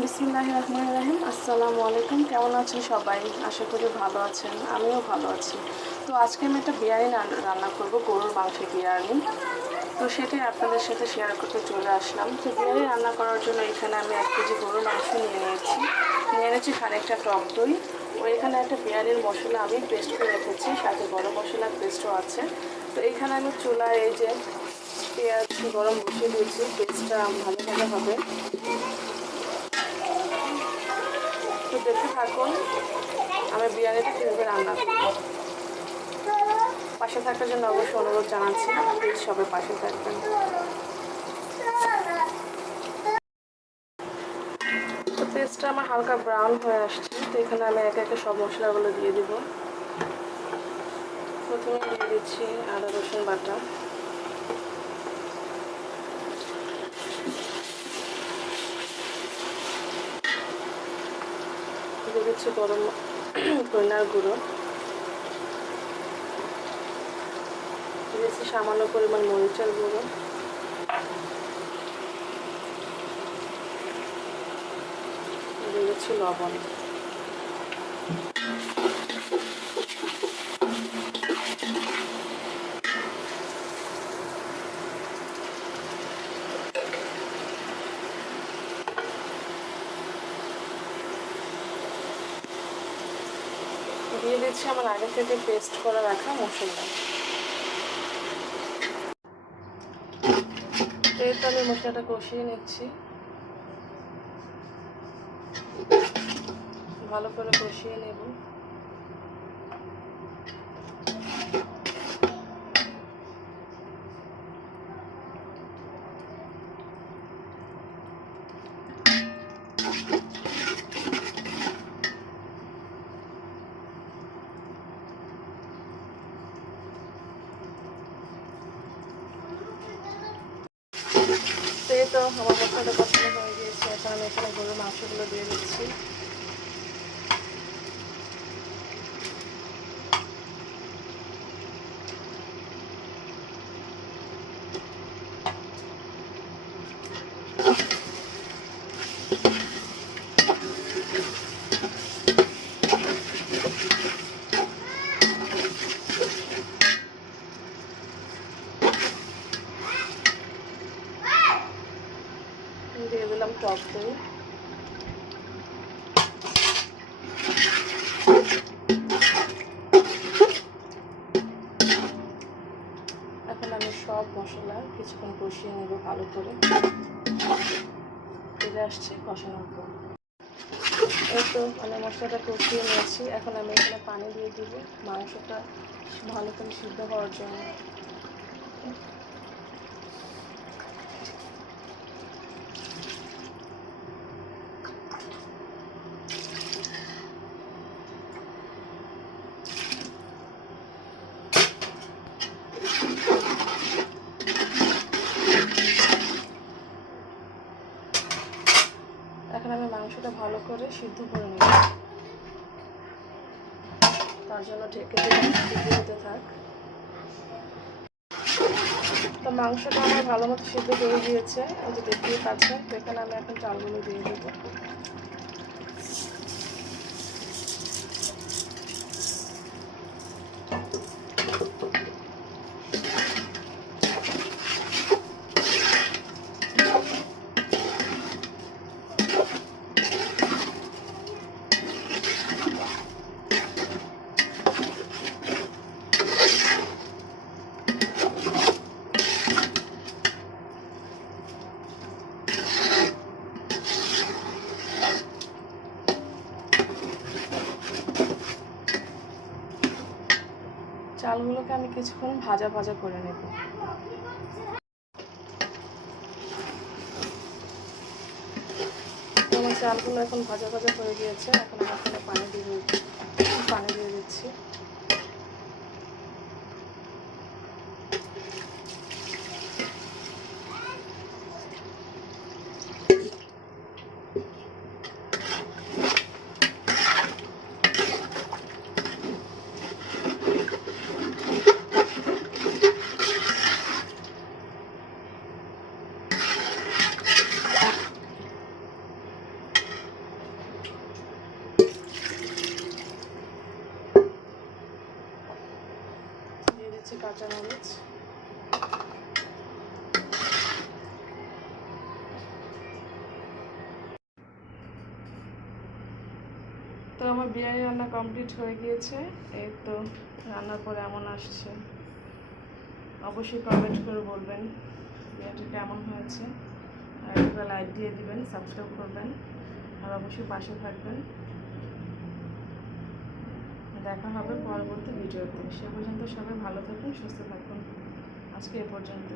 বিসমিল্লাহির রহমানির রহিম। আসসালামু আলাইকুম। কেমন আছেন সবাই? আশা করি ভালো আছেন, আমিও ভালো আছি। তো আজকে আমি একটা বিরিয়ানি রান্না করব, গরুর মাংসের বিরিয়ানি। তো সেটাই আপনাদের সাথে শেয়ার করতে চলে আসলাম। তো বিরিয়ানি রান্না করার জন্য এখানে আমি 1 কেজি গরুর মাংস নিয়ে নিয়েছি খানিকটা টক দই। ও এখানে একটা বিরিয়ানির মশলা আমি পেস্ট করে রেখেছি, সাথে গরম মশলার পেস্টও আছে। তো এখানে আমি চুলায় এই যে পেঁয়াজ গরম বসিয়ে দিয়েছি, পেস্টটা ভালো হবে। তো দেখতে থাকুন আমি বিরিয়ানিটা কীভাবে রান্না করব। পাশে থাকার জন্য অবশ্যই অনুরোধ জানাচ্ছি, প্লিজ সবাই পাশে থাকবেন। তো পেস্টটা আমার হালকা ব্রাউন হয়ে আসছে। তো এখানে আমি একে একে সব মশলাগুলো দিয়ে দিব। প্রথমে দিয়ে দিচ্ছি আদা রসুন বাটা, দিয়ে দিচ্ছি গরম ধনিয়ার গুঁড়ো, দিয়েছি সামান্য পরিমাণ মরিচের গুঁড়ো, দিয়ে দিচ্ছি লবণ। দিয়ে দিচ্ছি আমার আগে থেকে পেস্ট করে রাখা মশলা। তো আমি মশলাটা কষিয়ে নিচ্ছি, ভালো করে কষিয়ে নেব। তো আমার মশলাটা কষানো হয়ে গিয়েছে। এখন আমি এখানে গরুর মাংসগুলো দিয়ে দিচ্ছি। দিয়ে দিলাম টক দই। এখন আমি সব মশলা কিছুক্ষণ কষিয়ে নেব ভালো করে। ফিরে আসছি কষানোর পর। এই তো আমি মশলাটা কষিয়ে নিয়েছি। এখন আমি এখানে পানি দিয়ে দিব মাংসটা ভালো করে সিদ্ধ হওয়ার জন্য। এখন আমি মাংসটা ভালো করে সিদ্ধ করে নেব, তার জন্য ঢেকে সিদ্ধ হতে থাক। তো মাংসটা আমার ভালো মতো সিদ্ধ হয়ে গিয়েছে, ওই যে দেখতেই পাচ্ছেন। তো এখানে আমি এখন চালগুলো দিয়ে দেবো। চালগুলোকে আমি কিছুক্ষণ ভাজা ভাজা করে নেব। আমার চালগুলো এখন ভাজা ভাজা হয়ে গিয়েছে। এখন আমি এখানে পানি দিয়ে দিচ্ছি। কাঁচামরিচ, তো আমার বিরিয়ানি রান্না কমপ্লিট হয়ে গিয়েছে। এই তো রান্নার পরে এমন আসছে। অবশ্যই কমেন্ট করে বলবেন বিরিয়ানিটা কেমন হয়েছে, আর একটা লাইক দিয়ে দিবেন, সাবস্ক্রাইব করবেন, আর অবশ্যই পাশে থাকবেন। দেখা হবে পরবর্তী ভিডিওতে। সে পর্যন্ত সবাই ভালো থাকুন, সুস্থ থাকুন। আজকে এ পর্যন্ত।